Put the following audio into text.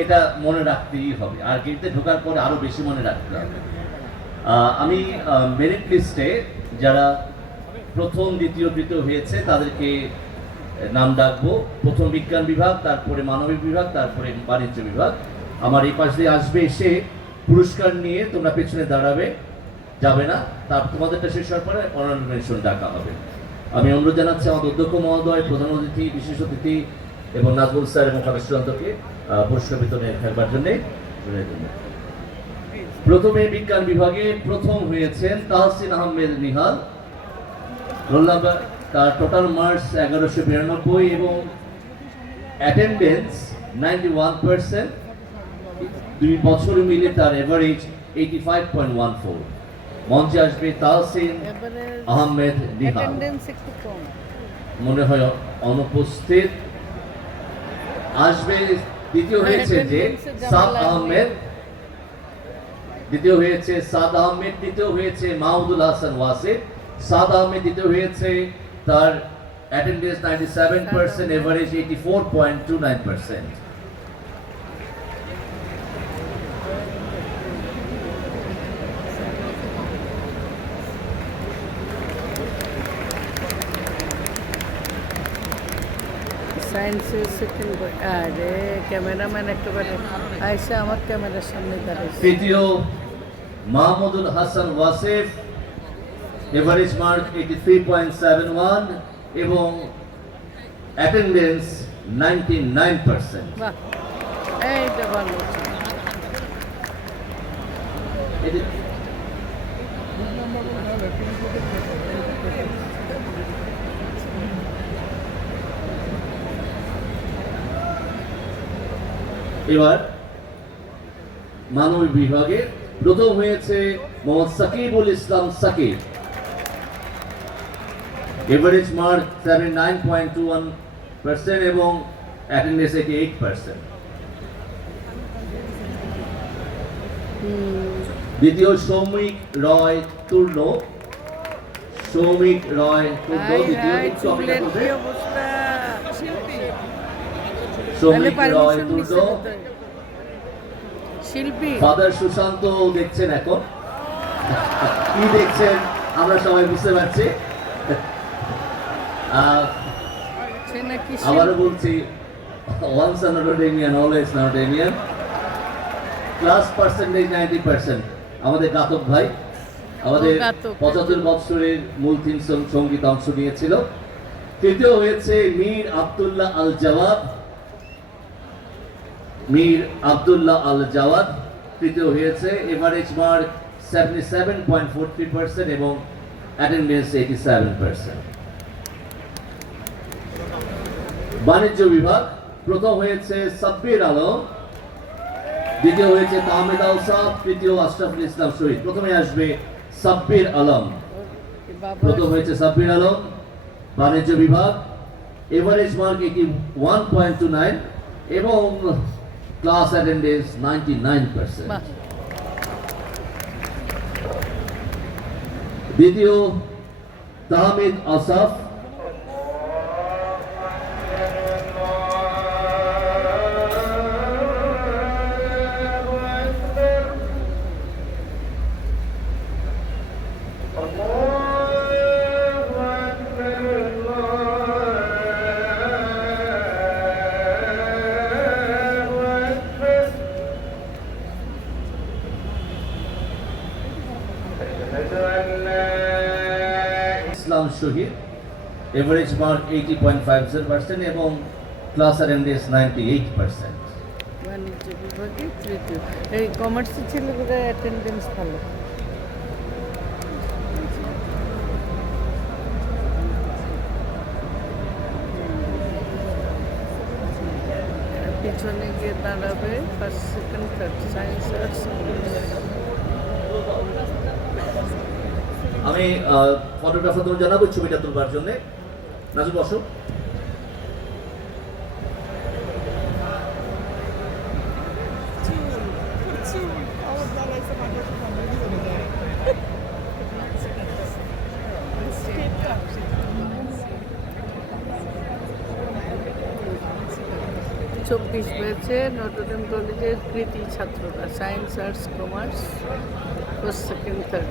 এটা মনে রাখতেই হবে। আর গেটে ঢোকার পরে আরও বেশি মনে রাখতে হবে। আমি মেরিট লিস্টে যারা প্রথম, দ্বিতীয়, তৃতীয় হয়েছে, তাদেরকে নাম ডাকবো। প্রথম বিজ্ঞান বিভাগ, তারপরে মানবিক বিভাগ, তারপরে বাণিজ্য বিভাগ। আমার এই পাশ দিয়ে আসবে এসে পুরস্কার নিয়ে তোমরা পেছনে দাঁড়াবে, যাবে না। তার, তোমাদেরটা শেষ হওয়ার পরে ডাকা হবে। আমি অনুরোধ জানাচ্ছি আমাদের অধ্যক্ষ মহোদয়, প্রধান অতিথি, বিশেষ অতিথি এবং নাজমুল স্যার এবং কাবেশ চূড়ান্তকে পুরস্কার বিতরণে থাকবার জন্যে প্রথমে বিজ্ঞান বিভাগে প্রথম হয়েছেন তাহসিন আহমেদ নিহাল। রোল নাম্বার তার টোটাল মার্কস এগারোশো বিরানব্বই এবং অ্যাটেন্ডেন্স নাইনটি ওয়ান পার্সেন্ট দুই বছর মিলে তার average eighty five point one four মঞ্চে আসবে তাহসিন আহমেদ নিহাল। মনে হয় অনুপস্থিত। আসবে দ্বিতীয় হয়েছে যে সাদ আহমেদ। দ্বিতীয় হয়েছে সাদ আহমেদ দ্বিতীয় হয়েছে মাহমুদুল হাসান ওয়াসিফ সাদ আহমেদ দ্বিতীয় হয়েছে তার attendance ninety seven percent average eighty four point two nine percent সায়েন্সের সেকেন্ড আরে ক্যামেরাম্যান একেবারে আয়সা আমার ক্যামেরার সামনে দাঁড়াইছে। তৃতীয় Mahmudul Hasan Wasif average mark eighty three point seven one এবং অ্যাটেন্ডেন্স নাইনটি নাইন পার্সেন্ট এইটা ভালো। এবার মানবিক বিভাগে প্রথম হয়েছে Mohammad Sakibul Islam Sakib. Average mark seventy nine point two one percent এবং অ্যাটেন্ডেন্স এইট পার্সেন্ট দ্বিতীয় সৌমিক রয় তুর্ণ সৌমিক রয় তুর্ণ দ্বিতীয় শিল্পী। ফাদার সুশান্ত দেখছেন এখন। কি দেখছেন? আমরা সবাই বুঝতে পারছি। আবারও। বলছি ক্লাস পার্সেন্টেজ নাইনটি পার্সেন্ট আমাদের গাতক ভাই আমাদের পঁচাত্তর বৎসরের মূল তিন সংগীত অংশ নিয়েছিল। তৃতীয় হয়েছে মীর আব্দুল্লাহ আল জাওয়াদ মীর আব্দুল্লাহ আল জাওয়াদ তৃতীয় হয়েছে। Average mark seventy seven point four three percent এবং অ্যাটেন্ডেন্স এইটি সেভেন পার্সেন্ট বাণিজ্য বিভাগ, প্রথম হয়েছে সাব্বির আলম, দ্বিতীয় হয়েছে তাহমেদ আউসাফ তৃতীয় আশরাফুল ইসলাম শহীদ। প্রথমে আসবে সাব্বির আলম। প্রথম হয়েছে সাব্বির আলম, বাণিজ্য বিভাগ average mark eighty one point two nine এবং class attendance ninety nine percent বাহ, দ্বিতীয় Tahmid Asaf Islam Shahid average mark eighty point five zero percent এবং class attendance ninety eight percent বাণিজ্য বিভাগে তৃতীয় এই কমার্সের ছেলেগুলো অ্যাটেন্ডেন্স ভালো পিছনে গিয়ে দাঁড়াবে first second third science arts আমি ফটোগ্রাফার জানাব ছবিটা তুলবার জন্য। নাজুক বসো। চব্বিশ ব্যাচে নটরডেম কলেজের কৃতি ছাত্ররা, science, arts, commerce first second third